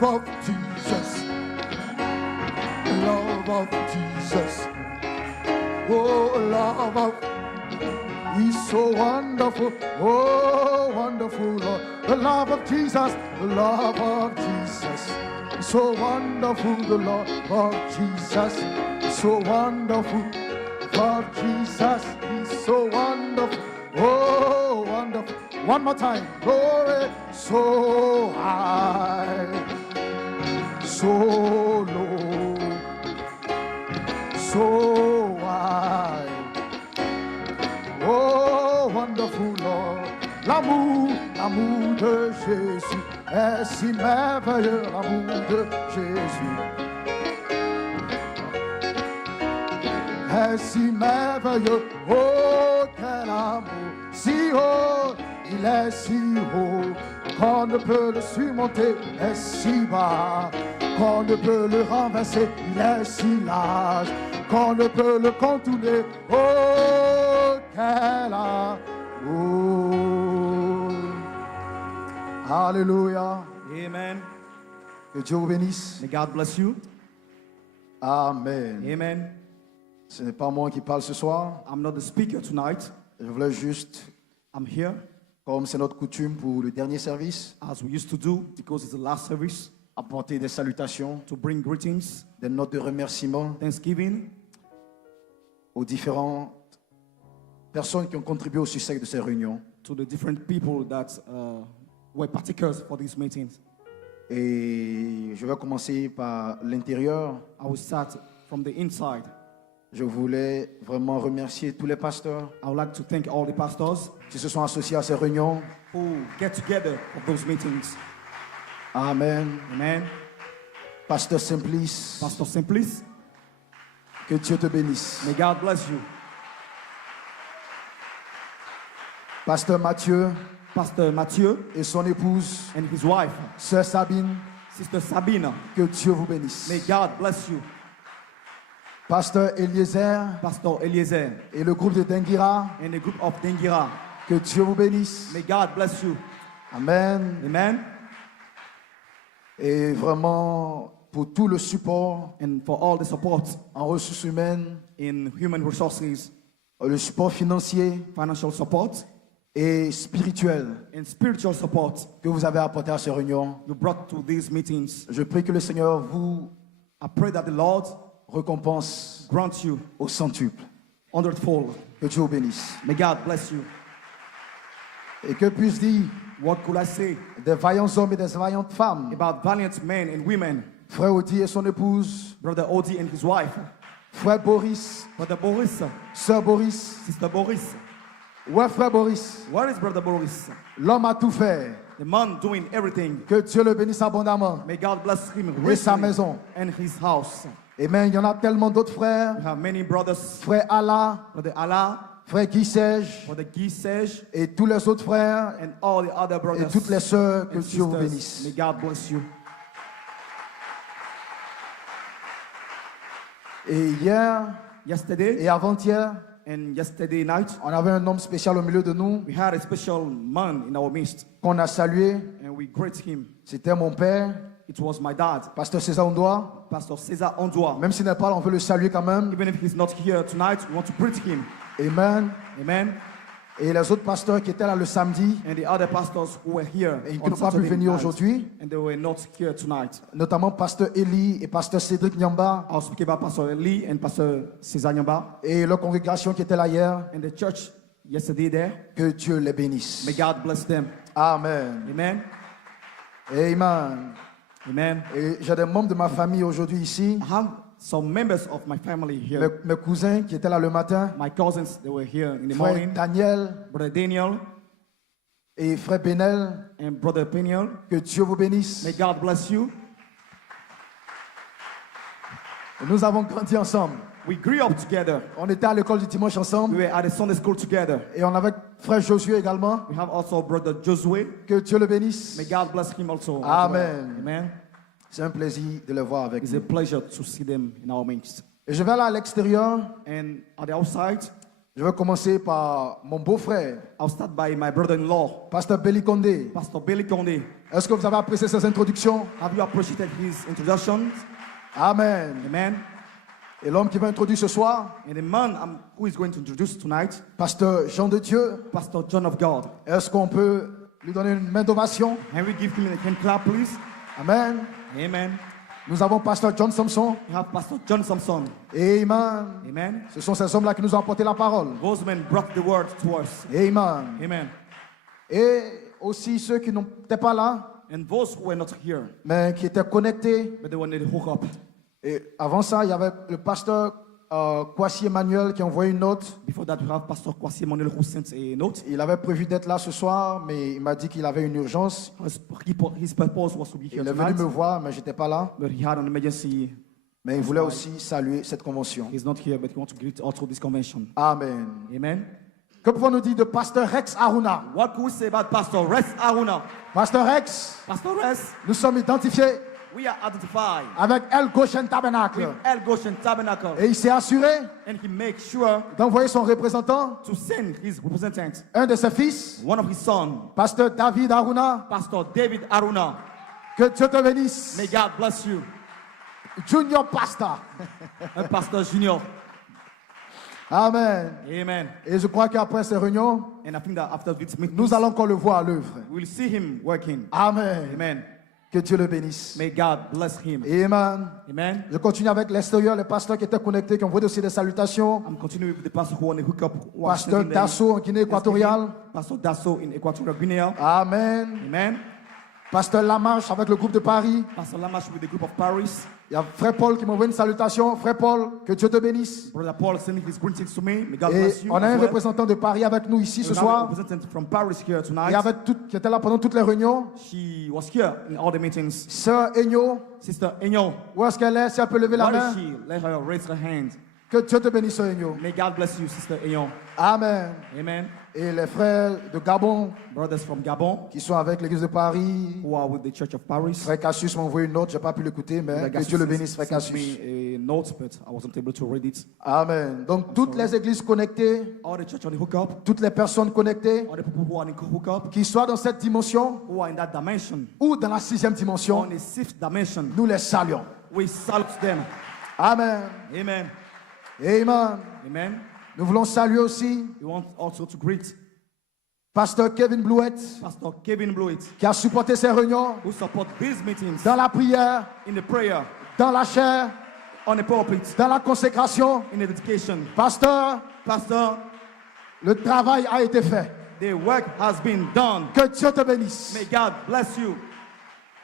love of Jesus. The love of Jesus. Oh, love of He's so wonderful, oh wonderful Lord. The love of Jesus, the love of Jesus. So wonderful, the love of Jesus. So wonderful, Lord Jesus. He's so wonderful, oh wonderful. One more time, glory, so high, so low, so wide. Oh, wonderful Lord, l'amour de Jésus est si merveilleux, l'amour de Jésus est si merveilleux. Oh, quel amour, si haut, il est si haut, qu'on ne peut le surmonter, est si bas, qu'on ne peut le renverser, il est si large, qu'on ne peut le contourner. Oh, quel amour. Alléluia. Amen. Que Dieu vous bénisse. May God bless you. Amen. Amen. Ce n'est pas moi qui parle ce soir. I'm not the speaker tonight. Je voulais juste, I'm here, comme c'est notre coutume pour le dernier service, as we used to do, because it's the last service, apporter des salutations, to bring greetings, des notes de remerciement thanksgiving aux différentes personnes qui ont contribué au succès de ces réunions. to the different people that were partakers for these meetings. Et je vais commencer par l'intérieur. I will start from the inside. Je voulais vraiment remercier tous les pasteurs I would like to thank all the pastors qui se sont associés à ces réunions. who get together for those meetings. Amen. Amen. Pasteur Simplice, Pastor Simplice, que Dieu te bénisse. may God bless you. Pasteur Mathieu Pastor Mathieu et son épouse, and his wife, Sœur Sabine, Sister Sabina, que Dieu vous bénisse. may God bless you. Pasteur Eliezer Pastor Eliezer et le groupe de Dengira, and the group of Dengira, que Dieu vous bénisse. may God bless you. Amen. Amen. Et vraiment, pour tout le support And for all the support en ressources humaines, in human resources, le support financier financial support, et spirituel and spiritual support que vous avez apporté à ces réunions, you brought to these meetings. je prie que le Seigneur vous I pray that the Lord récompense grant you au centuple. 100-fold. Que Dieu vous bénisse. May God bless you. Et que puisse dire What could I say des vaillants hommes et des vaillantes femmes, about valiant men and women, Frère Audi et son épouse, Brother Odi and his wife, Frère Boris, Brother Boris, Sœur Boris. Sister Boris. Ouais, Frère Boris, Where is Brother Boris? l'homme a tout fait. The man doing everything. Que Dieu le bénisse abondamment. May God bless him Et sa richly maison. and his house. Amen. Il y en a tellement d'autres We frères. have many brothers, Frère Allah, Brother Allah, Frère Guy Serge Brother Gisej, et tous les autres frères and all the other et brothers toutes les sœurs. Que and Dieu vous sisters. bénisse. May God bless you. Et hier Yesterday et avant-hier, and yesterday night, on avait un homme spécial au milieu de nous we had a special man in our midst, qu'on a salué. and we greet him. C'était mon père, It was my dad, Pasteur César Ondoa. Pastor Cesar Ondwa. Même s'il n'est pas là, on veut le saluer quand même. Even if he's not here tonight, we want to greet him. Amen. Amen. Et les autres pasteurs qui étaient là le samedi And the other pastors who were here et qui on n'ont pas pu Saturday venir night, aujourd'hui, and they were not here tonight. notamment Pasteur Eli et Pasteur Cédric Nyamba I'll speak about Pastor Lee and Pastor Cesar Nyamba et leur congrégation qui était là hier. and the church yesterday there. Que Dieu les bénisse. May God bless them. Amen. Amen. Amen. Amen. Et j'ai des membres de ma famille aujourd'hui ici. I have some members of my family here. Mes cousins qui étaient là le matin. My cousins, they were here in the Frère morning. Daniel Brother Daniel et Frère Benel. and Brother Peniel. Que Dieu vous bénisse. May God bless you. Et nous avons grandi ensemble. We grew up together. On était à l'école du dimanche We ensemble. were at the Sunday school together. Et on avait Frère Josué également. We have also Brother Josué. Que Dieu le bénisse. May God bless him also. Amen. Amen. C'est un plaisir de les voir avec It's nous. a pleasure to see them in our midst. Et je vais là à l'extérieur. And at the outside, Je vais commencer par mon beau-frère, I'll start by my brother-in-law, Pasteur Belly Condé. Pastor Billy Condé. Est-ce que vous avez apprécié ces introductions? Have you appreciated his introductions? Amen. Amen. Et l'homme qui va introduire ce soir, And the man who is going to introduce tonight, Pasteur Jean de Dieu. Pastor John of God. Est-ce qu'on peut lui donner une main d'ovation? Can we give him a hand clap, please? Amen. Amen. Nous avons Pasteur John Samson. We have Pastor John Samson. Amen. Amen. Ce sont ces hommes-là qui nous ont apporté la parole. Those men brought the word to us. Amen. Amen. Et aussi ceux qui n'étaient pas là, And those who were not here, mais qui étaient connectés. but they wanted to hook up. Et avant ça, il y avait le pasteur Kwasi Emmanuel qui a envoyé une note. Before that, we have Pastor Kwasi Emmanuel who sent a note. Il avait prévu d'être là ce soir, mais il m'a dit qu'il avait une urgence. His purpose was to be here Il est venu tonight, me voir, mais je n'étais pas là. but he had an emergency. Mais il voulait aussi saluer cette convention. He's not here, but he wants to greet also this convention. Amen. Amen. Que pouvons-nous dire de pasteur Rex Aruna? What can we say about Pastor Rex Aruna? Pasteur Rex, Pastor Rex, nous sommes identifiés we are identified avec El Goshen with Tabernacle. El Goshen Tabernacle, Et il s'est assuré and he makes sure d'envoyer son représentant, to send his representative, un de ses fils, one of his sons, pasteur David Aruna. Pastor David Aruna. Que Dieu te bénisse. May God bless you. Junior pastor. And Pastor Junior. Amen. Amen. Et je crois qu'après ces réunions, And I think that after this meeting, nous allons encore le voir à l'œuvre. we'll see him working. Amen. Amen. Que Dieu le bénisse. May God bless him. Amen. Amen. Je continue avec l'extérieur, les pasteurs qui étaient connectés, qui ont envoyé aussi des salutations. I'm continuing with the pastor who want to hook up. who are Pasteur sending them. Dasso en Guinée équatoriale. Pastor Dasso in Equatorial Guinea. Amen. Amen. Pasteur Lamarche avec le groupe de Paris. Pastor Lamash with the group of Paris. Il y a Frère Paul qui m'a envoyé une salutation. Frère Paul, que Dieu te bénisse. Brother Paul sending his greetings to me. May God Et bless you. on a as un well. représentant de Paris avec nous ici ce We have a soir. representative from Paris here Et tonight. qui était là pendant toutes les réunions. She was here in all the meetings. Sœur Enyo, Sister Enyo, où est-ce qu'elle est? Si elle peut lever la where main. is she? Let her raise her hand. Que Dieu te bénisse, Sœur Enyo. May God bless you, Sister Enyo. Amen. Amen. Et les frères de Gabon Brothers from Gabon qui sont avec l'église de Paris. who are with the Church of Paris. Frère Cassius m'a envoyé une note, je n'ai pas pu l'écouter, mais que Dieu le bénisse, Frère sent Cassius. me a note, but I wasn't able to read it. Amen. Donc toutes les églises connectées, All the church on the hookup, toutes les personnes connectées, all the people who are in the hookup, qui soient dans cette dimension who are in that dimension, ou dans la 6e dimension, on the 6th dimension, nous les saluons. we salute them. Amen. Amen. Amen. Amen. Nous voulons saluer aussi We want also to greet Pasteur Kevin Blouet, Pastor Kevin Blewett, qui a supporté ces réunions who support these meetings dans la prière, in the prayer, dans la chair, on the pulpit, dans la consécration. in the dedication. Pasteur, Pastor, le travail a été fait. the work has been done. Que Dieu te bénisse. May God bless you.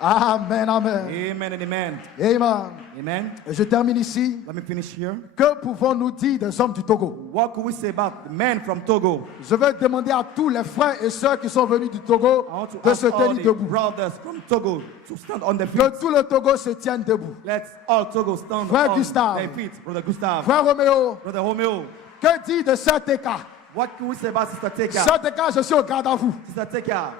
Amen, amen. Amen and amen. Amen. Amen. Et je termine ici. Let me finish here. Que pouvons-nous dire des hommes du Togo? What could we say about the men from Togo? Je vais demander à tous les frères et sœurs qui sont venus du Togo I want to de ask se all tenir the debout. brothers from Togo to stand on their feet. Que tout le Togo se tienne debout. Let's all Togo stand Frère on Gustave. their feet. Brother Gustav, Frère Roméo, Brother Romeo. que dit de Sœur Teka? What can we say about Sister Teka? Sœur Teka, je suis au garde à vous. Sister Teka,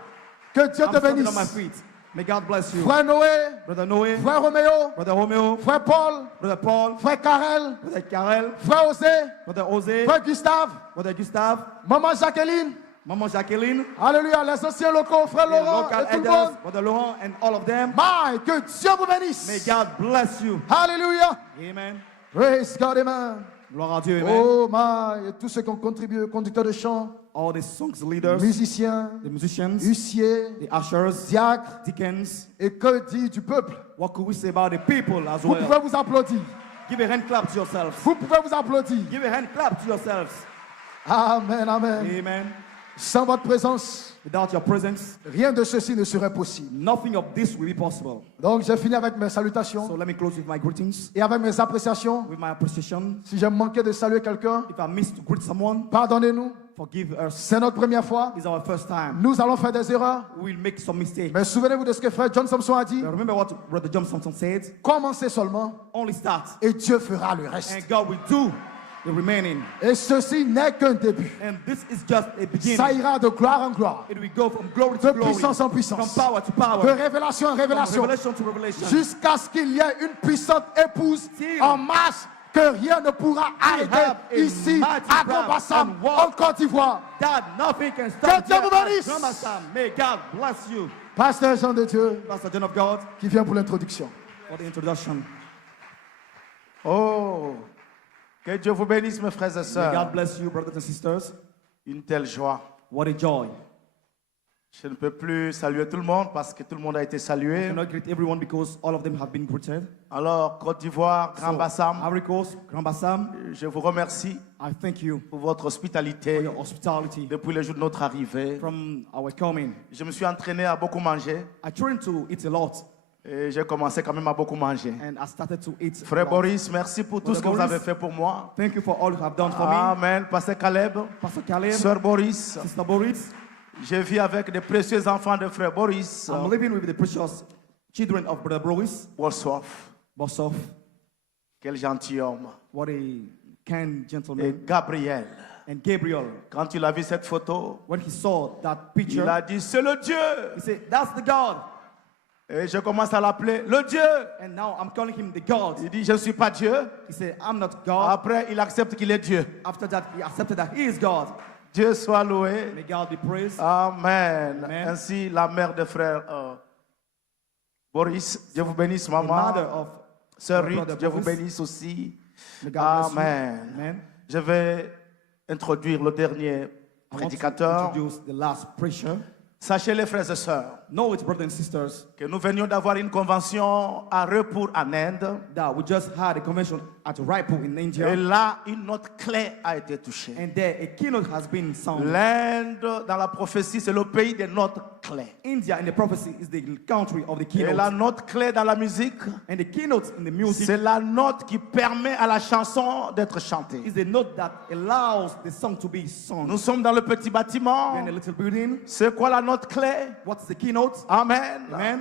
Que Dieu I'm te standing on my bénisse. feet. May God bless you. Frère Noé, Brother Noé, Frère Roméo, Brother Romeo, Frère Paul, Brother Paul, Frère Karel, Brother Karel, Frère Osé, Brother Jose, Frère Gustave, Brother Gustav, Maman Jacqueline. Maman Jacqueline, Alléluia, les anciens locaux, Frère the Laurent local et tout le elders, monde. Brother Laurent, and all of them. Que Dieu vous May bénisse. God bless you. Alléluia. Amen. Praise God, amen. Gloire à Dieu. Amen. Oh my, et tous ceux qui ont contribué, conducteurs de chant, All the songs leaders, musiciens, the musicians, huissiers, the ushers, diacres, deacons. et que dit du peuple? What could we say about the people as Vous pouvez well? vous applaudir. Give a hand clap to yourselves. Vous pouvez vous applaudir. Give a hand clap to yourselves. Amen, amen. Amen. Sans votre présence, Without your presence, rien de ceci ne serait possible. nothing of this will be possible. Donc j'ai fini avec mes So salutations let me close with my greetings, et avec mes appréciations. with my appreciation. Si j'ai manqué de saluer quelqu'un, If I missed to greet someone, pardonnez-nous. forgive us. C'est notre première fois. It's our first time. Nous allons faire des erreurs. We will make some mistakes. Mais souvenez-vous de ce que frère John Samson a dit. But remember what Brother John Thompson said. Commencez seulement Only start, et Dieu fera le reste. and God will do the remaining. Et ceci n'est qu'un début. And this is just a beginning. Ça ira de gloire en gloire, It will go from glory de to glory, puissance en from puissance, power to de power, révélation en from révélation, revelation to revelation. jusqu'à ce qu'il y ait une puissante épouse en marche que rien ne pourra arrêter have a ici mighty à grab Grand-Bassam, and walk. en Côte d'Ivoire. That nothing can Que stop Dieu here vous at bénisse. Grand-Bassam. May God bless you. Pasteur Jean de Dieu, Pastor John of God, qui vient pour l'introduction. for the introduction. Oh, que Dieu vous bénisse, mes frères et May sœurs. God bless you, brothers and sisters. Une telle joie. What a joy. Je ne peux plus saluer tout le monde parce que tout le monde a été I salué. cannot greet everyone because all of them have been greeted. Alors, Côte d'Ivoire, Grand Bassam, Ivory Coast, Grand-Bassam, je vous remercie I thank you pour votre for hospitalité your hospitality depuis le jour de notre arrivée. from our coming. Je me suis entraîné à beaucoup manger I tried to eat a lot et j'ai commencé quand même à beaucoup manger. and I started to eat a Frère lot. Boris, merci pour tout ce que vous Boris. avez fait pour moi. Thank you for all you have done for me. Amen. Pasteur Caleb, Pastor Caleb, Sœur Boris, Sister Boris, je vis avec des précieux enfants de Frère Boris. I'm living with the precious children of Brother Boris. Bossoff, Bossoff, quel gentilhomme. what a kind Et gentleman. Gabriel, And Gabriel, quand il a vu cette photo, when he saw that picture, il a dit, c'est le Dieu. he said, that's the God. Et je commence à l'appeler le Dieu. And now I'm calling him the God. Il dit, je ne suis pas Dieu. He said, I'm not God. Après, il accepte qu'il est Dieu. After that, he accepted that he is God. Dieu soit loué. May God be praised. Amen. Amen. Ainsi, la mère de frère Boris, Dieu vous bénisse, The mother maman. of Sœur our brother Ruth, Dieu vous Boris. bénisse aussi. May God bless you. Amen. Amen. Je vais introduire le dernier I want to prédicateur. introduce the last preacher. Sachez les frères et sœurs Know it, brothers and sisters, que nous venions d'avoir une convention à Repur en Inde. that we just had a convention at Raipur in Et India, là, une note clé a été touchée. and there a keynote has been sounded. L'Inde, dans la prophétie, c'est le pays des notes clés. India in the prophecy is the country of the Et la keynote. note clé dans la musique, And the keynote in the music c'est la note qui permet à la chanson d'être chantée. is the note that allows the song to be sung. Nous sommes dans le petit bâtiment. We're in a little building. C'est quoi la note clé? What's the keynote? Amen. Amen.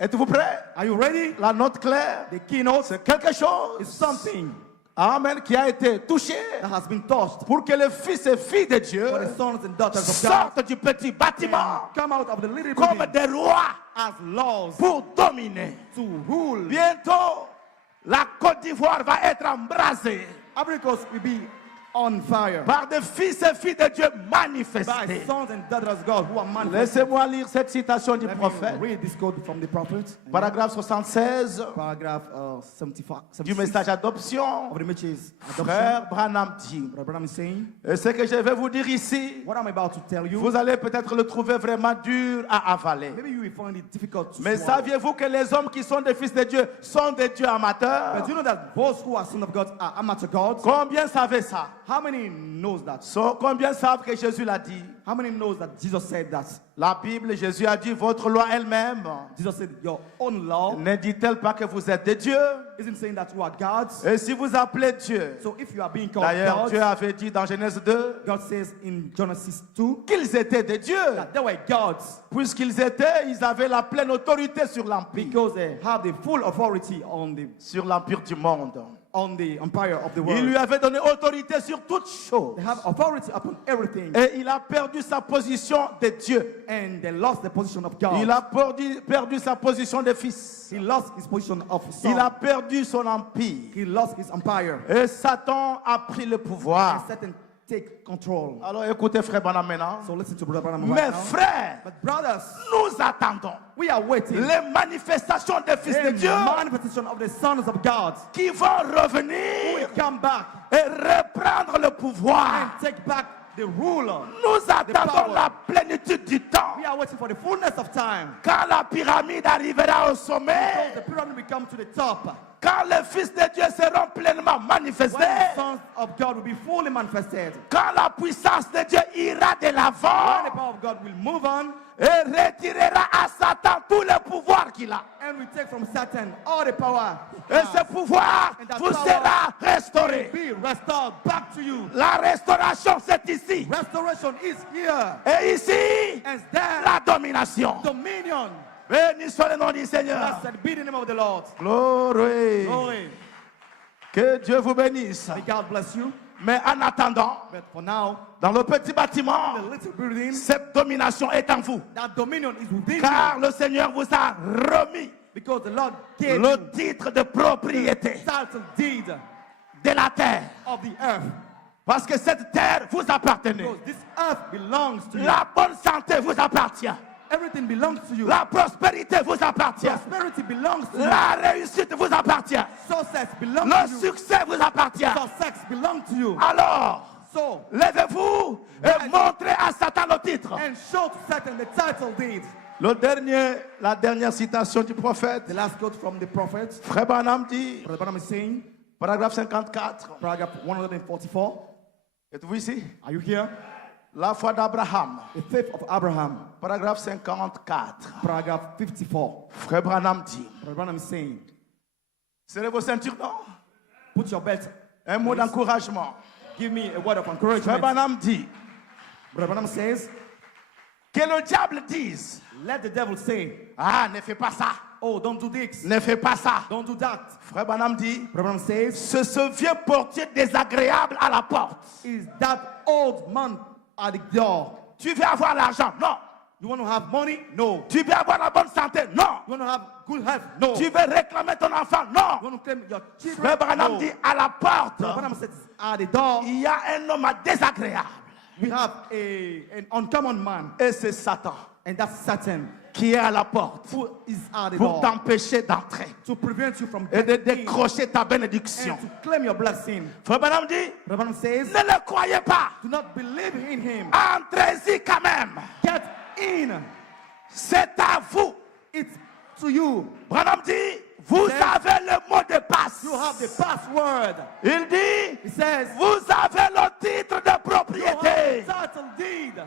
Êtes-vous prêts? Are you ready? La note clé, The keynote c'est quelque is chose. something Amen. Qui a été touché that has been touched pour que les fils et filles de Dieu for the sons and daughters of God sortent du petit bâtiment and come out of the little comme building des rois as laws pour dominer. to rule. Bientôt, la Côte d'Ivoire va être embrasée Ivory Coast will be on fire par des fils et filles de Dieu by manifestés. sons and daughters of God who are manifested. Laissez-moi lire cette citation du Let me prophète. read this quote from the prophet. Paragraphe 76 Paragraph 75 du message adoption. of the message adoption. Frère Branham dit, Brother Branham is saying, et ce que je vais vous dire ici, what I'm about to tell you, vous allez peut-être le trouver vraiment dur à avaler. maybe you will find it difficult to Mais swallow. saviez-vous que les hommes qui sont des fils de Dieu sont des dieux amateurs? But you know that those who are sons of God are amateur gods? Combien savez ça? How many knows that? Combien savent que Jésus l'a dit? How many knows that Jesus said that? La Bible, Jésus a dit, votre loi elle-même, Jesus said, your own law ne dit-elle pas que vous êtes des dieux? isn't saying that you are gods. Et si vous appelez Dieu, So if you are being called d'ailleurs gods, Dieu avait dit dans Genèse 2 God says in Genesis 2 qu'ils étaient des dieux. that they were gods Puisqu'ils étaient, ils avaient la pleine autorité sur l'empire, because they have the full authority sur l'empire du monde. on the empire of the Il world. lui avait donné autorité sur toutes choses. They have authority upon everything, Et il a perdu sa position de Dieu. and they lost the position of God. Il a perdu sa position de fils. He lost his position of Il a son. perdu son empire. He lost his empire. Et Satan a pris le And pouvoir. Satan take control. Alors écoutez frère Branham maintenant. So listen to Brother Branham Mes right now. frères, But brothers, nous attendons we are waiting les manifestations des fils de Dieu the manifestation of the sons of God qui vont revenir come back et reprendre le pouvoir. and take back the ruler. Nous attendons power. la plénitude du temps. We are waiting for the fullness of time. Quand la pyramide arrivera au sommet, The pyramid will come to the top. quand les fils de Dieu seront pleinement When manifestés, the sons of God will be fully manifested. quand la puissance de Dieu ira de When the l'avant power of God will move on et retirera à Satan tout le pouvoir qu'il a. and we take from Satan all the power he Et has, ce pouvoir And that vous power sera restauré. be restored back to you. La restauration, c'est ici. Restoration is here. Et ici, And there, la domination. dominion. Béni soit le nom du Seigneur. Blessed be the name of the Lord. Gloire. Glory. Que Dieu vous bénisse. May God bless you. Mais en attendant, But for now, dans le petit bâtiment, the little building, cette domination est en vous. that dominion is within Car you. le Seigneur vous a remis Because the Lord gave le you titre de propriété. title deed. de la terre. of the earth. Parce que cette terre vous appartenait. Because this earth belongs to you. La bonne santé vous appartient. Everything belongs to you. La prospérité vous appartient. Prosperity belongs to you. La réussite vous appartient. Success belongs Le to you. succès vous appartient. Success belongs to you. Alors, So, levez-vous et montrez à Satan le titre. and show to Satan the title deed. La dernière citation du prophète, The last quote from the prophet. Frère Branham dit, Brother Branham is saying, paragraphe 54, paragraph 144. êtes-vous ici? Are you here? La foi d'Abraham, The faith of Abraham. paragraphe 54. Paragraph 54. Frère Branham dit, Brother Branham is saying, serrez vos ceintures, non? put your belt. Un mot d'encouragement. Give me a word of Frère encouragement. Branham dit, Brother Branham says, que le diable dise, let the devil say, ah, ne fais pas ça, oh, don't do this. ne fais pas ça. Don't do that. Frère Branham dit, Brother Branham says, ce vieux portier désagréable à la porte. is that old man at the door. Tu veux avoir l'argent? Non. You want to have money? No. Tu veux avoir la bonne santé? Non. You want to have good health? No. Tu veux réclamer ton enfant? Non. You want to claim your children? Frère Branham No. dit, à la porte, Brother Branham says, at the door, il y a un homme désagréable. we have an uncommon man, Et c'est Satan and that's Satan, qui est à la porte who is at the pour door t'empêcher d'entrer to prevent you from et de getting in décrocher ta bénédiction. and to claim your blessing. Frère Branham dit, Brother Branham says, ne le croyez pas. do not believe in him. Entrez-y quand même. Get in. C'est à vous. It's to you. Branham dit, vous Yes. avez le mot de passe. You have the password. Il dit, He says, vous avez le titre de you have propriété the title deed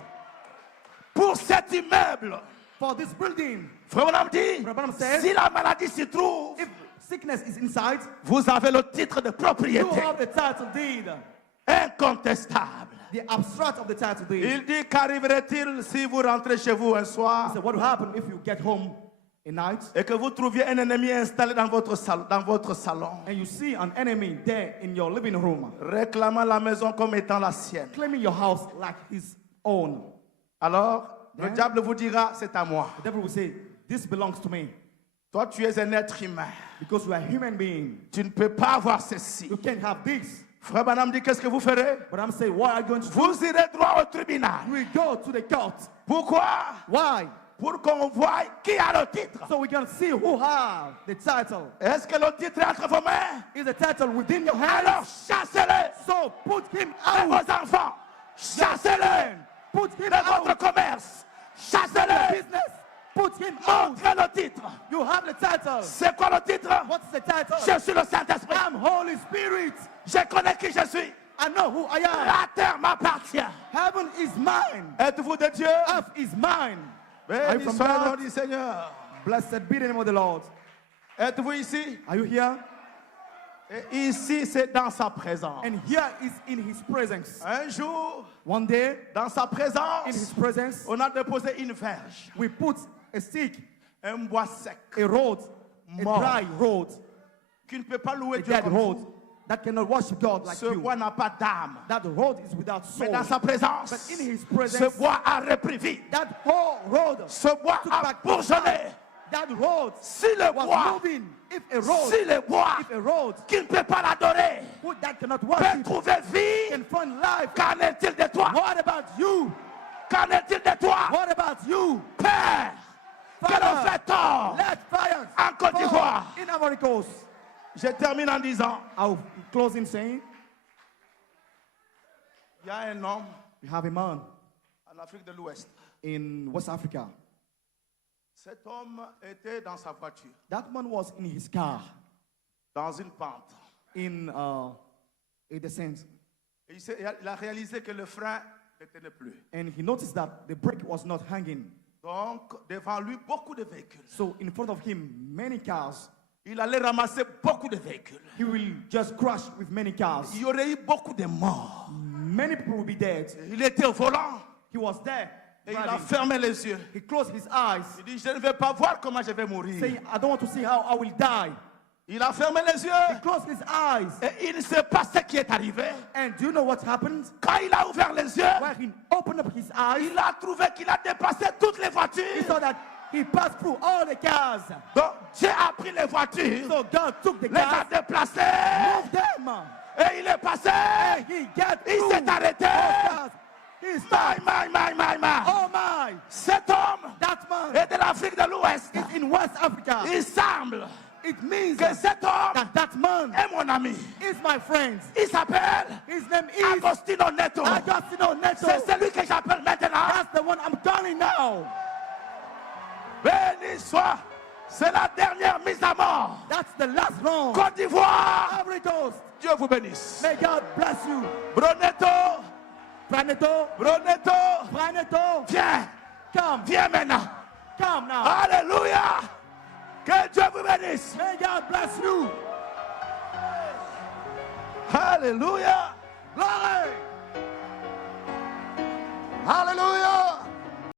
pour cet immeuble. for this building. Frère Branham dit, Frère Branham says, si la maladie s'y trouve, If sickness is inside, vous avez le titre de you propriété have the title deed, incontestable. the abstract of the title deed. Il dit, qu'arriverait-il si vous rentrez chez vous un soir So what will happen if you get home at night et que vous trouviez un ennemi installé dans votre salon, and you see an enemy there in your living room, réclamant la maison comme étant la sienne? claiming your house like his own? Alors, le Then- diable vous dira, c'est à moi. The devil will say, this belongs to me, Toi, tu es un être humain. because you are a human being. Tu ne peux pas avoir ceci. You can't have this. Frère Branham dit, qu'est-ce que vous ferez? But I'm saying, what are you going to do? Vous irez droit au tribunal. We go to the court. Pourquoi? Why? Pour qu'on voie qui a le titre. So we can see who have the title. Est-ce que le titre est entre vos mains? Is the title within your Alors hands? chassez-le So put him de out. vos enfants. Chassez-le Put him de votre out. commerce. The Chassez-le. business. Put him out. Montrez le titre. You have the title. C'est quoi le titre? What's the title? Je suis le Saint-Esprit. I'm Holy Spirit. Je connais qui je suis. I know who I am. La terre m'appartient. Heaven is mine. Êtes-vous de Dieu? Earth is mine. Béni from soit le God? nom du Seigneur. Blessed be the name of the Lord. Êtes-vous ici? Are you here? Et ici, c'est dans sa présence. And here is in his presence. Un jour, One day, dans sa in présence, his presence, on a déposé une verge, we put a stick, un bois sec, a road, a Mort. dry road, qui ne peut pas louer a Dieu dead comme road vous. that cannot worship God like Ce you. bois n'a pas d'âme. That road is without Mais soul. dans sa présence, But in his ce presence, bois a repris vie. that whole road, Ce bois took a back bourgeonné. that road Si le was bois, moving. If a road, si le bois if a road qui ne peut pas l'adorer who that cannot peut worship trouver vie, can find life. qu'en est-il de toi? What about you? Qu'en est-il de toi? What about you? Père, que Father, l'on fait tort. let fire En Côte fall d'Ivoire. in Ivory Coast. Je termine en disant, I'll close in saying, il y a un homme we have a man en Afrique de l'Ouest. in West Africa. Cet homme était dans sa voiture, That man was in his car dans une pente. in a descent, Et il a réalisé que le frein ne tenait plus. and he noticed that the brake was not hanging. Donc, devant lui, beaucoup de véhicules. So in front of him, many cars. Il allait ramasser beaucoup de véhicules. He will just crash with many cars. Il y aurait eu beaucoup de morts. Many people will be dead. Il était au volant He was there. et il a driving. fermé les yeux. He closed his eyes, Il dit, je ne vais pas voir comment je vais mourir. saying, I don't want to see how I will die. Il a fermé les He yeux closed his eyes. et il ne sait pas ce qui est arrivé. And do you know what happened? Quand il a ouvert les yeux, When he opened up his eyes, il a trouvé qu'il a dépassé toutes les he voitures. saw that he passed through all the cars. Donc, Dieu a pris les voitures, So God took the les a cars, déplacées moved them, Et il est passé. Il s'est arrêté. Oh my! Cet homme That man est de l'Afrique de l'Ouest. is in West Africa. Il semble It means que cet homme that man est mon ami. is my friend. Il s'appelle His name is Agostino Neto. Agostino Neto. C'est celui que j'appelle maintenant. That's the one I'm calling now. Béni soit. C'est la dernière mise à mort. That's the last round. Côte d'Ivoire. Ivory Coast. Dieu vous bénisse. May God bless you. Broneto. Praneto. Broneto. Praneto. Viens. Come. Viens maintenant. Come now. Alléluia. Que Dieu vous bénisse. May God bless you. Alléluia. Glory. Hallelujah.